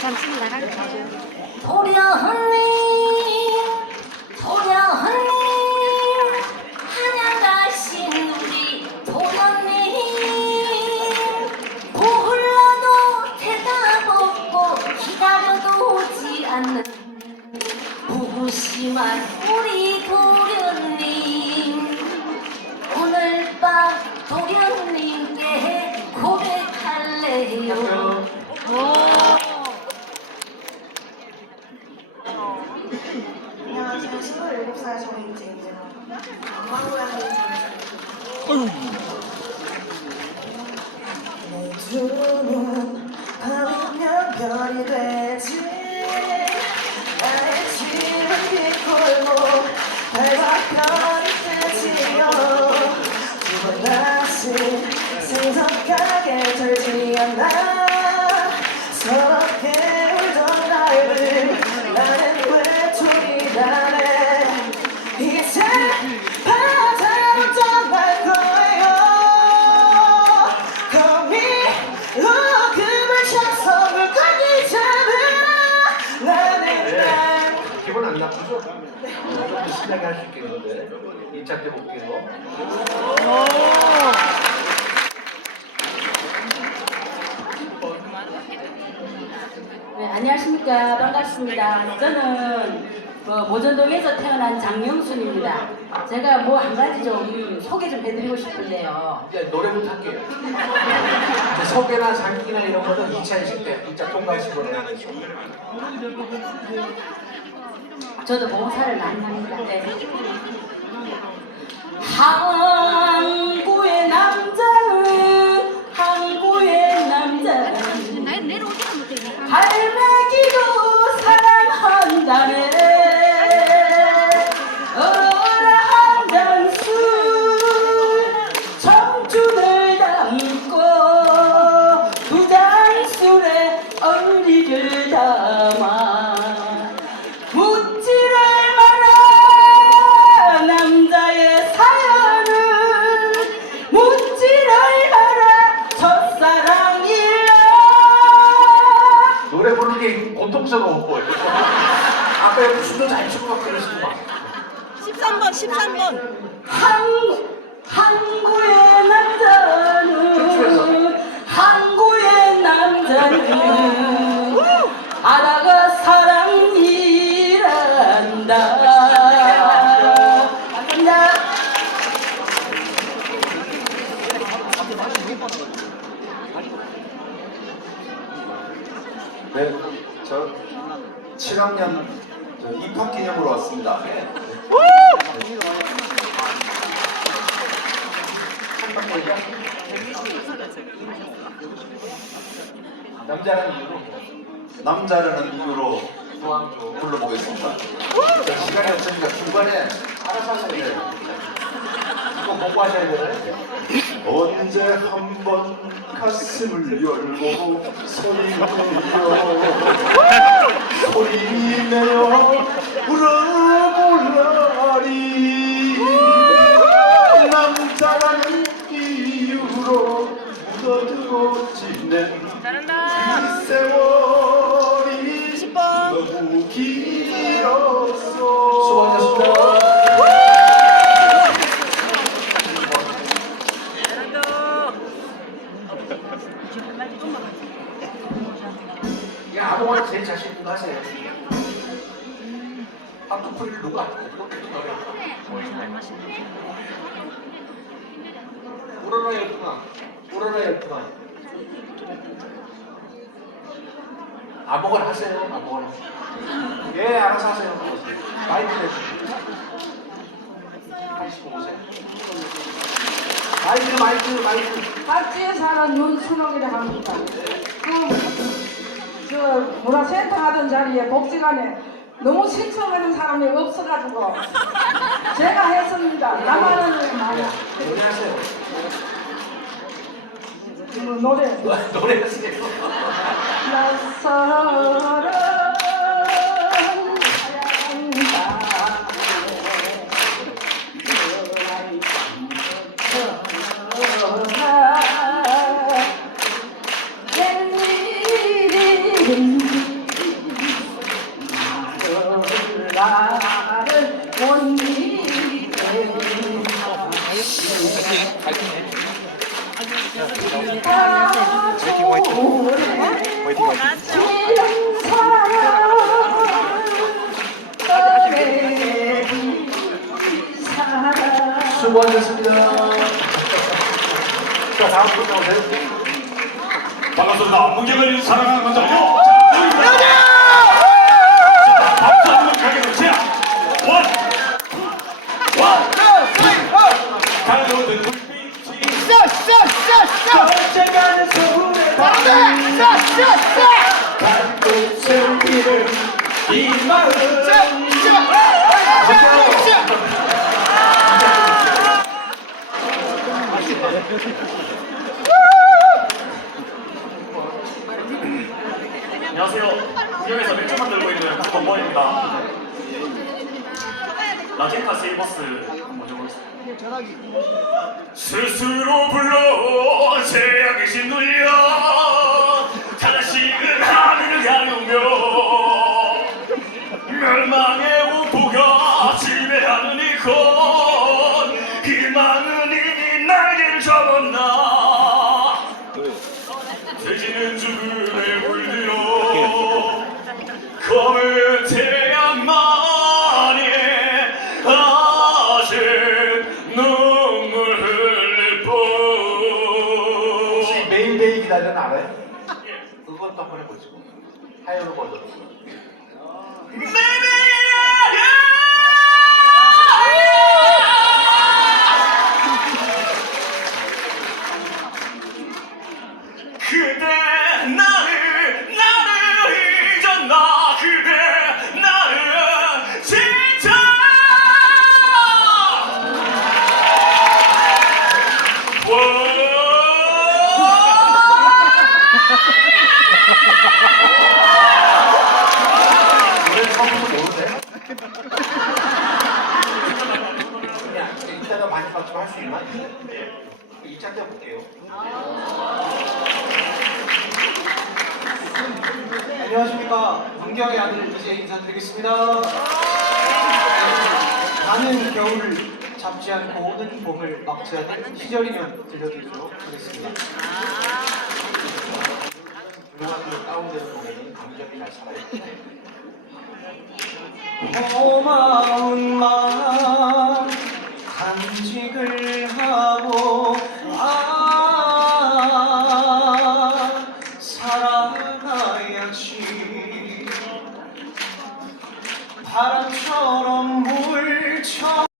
잠시 나갈게요. 도련님 도련님 한양가신 우리 도련님 불러도 대답 없고 기다려도 오지 않는 무심한 우리 도련님 오늘 밤 도련님께 고백할래요 안녕하세요. 27살 정인지입니다. 고양이 내 두눈 밤이면 별이 되지 나의 집은 뒷골목 발바편이 뜨지요 두번 다시 생석하게 들지 않아 나쁘죠? 좀 신나게 할 수 있겠는데 2차 때 볼게요 네, 안녕하십니까. 반갑습니다. 저는 뭐 모전동에서 태어난 장영순입니다. 제가 뭐 한 가지 좀 소개 좀 해드리고 싶은데요. 이제 노래부터 할게요 이제 소개나 장기나 이런 거는 2차 있을 때 2차 통과식으로 저도 봉사를 많이 합니다. 네. 네, 저 7학년 저 입학 기념으로 왔습니다. 남자라는 이유로 남자라는 이유로 불러보겠습니다. 자, 시간이 없으니까 중간에 하셔야 돼요 이거 공부하셔야 되나요? 언제 한 번 가슴을 열고 소리내요 소리내요 울어볼라리. 남자라는 이유로 묻어두고 지낸 이 아무거나 제일 자신 거 하세요. 한두풀이를 누가 울어라 열풍아 울어라 열풍아 아무거나 하세요 아무거나. 예 알아서 하세요. 마이크 내주세요. 85세 마이크 마이크 마이크 박지에 사는 윤순옥이라 합니다. 그, 저, 문화센터 하던 자리에 복지관에 너무 신청하는 사람이 없어가지고 제가 했습니다. 나만은 많이. 노래하세요 그 노래. 노래하세요 낯설은 반갑습니다. 문경을 사랑하는 남자요. 박수 한번 가겠습니다. 원, 원, 가로등 불빛이 번쩍하는 서울의 밤 달빛을 피는 이 마음. 안녕하세요. 구경에서 맥주 만들고 있는 권범입니다. 라젠카 세이버스. 스스로 불러 제약의 신 눌려 자식은 하늘을 향하며 멸망의 많이 맞추면 할수 있나? 이짝 때 볼게요. 안녕하십니까. 문경의 아들 이제 인사드리겠습니다. 가는 겨울 잡지 않고 오는 봄을 막지 않은 시절이면 들려드리도록 하겠습니다. 고마운 마음 간직을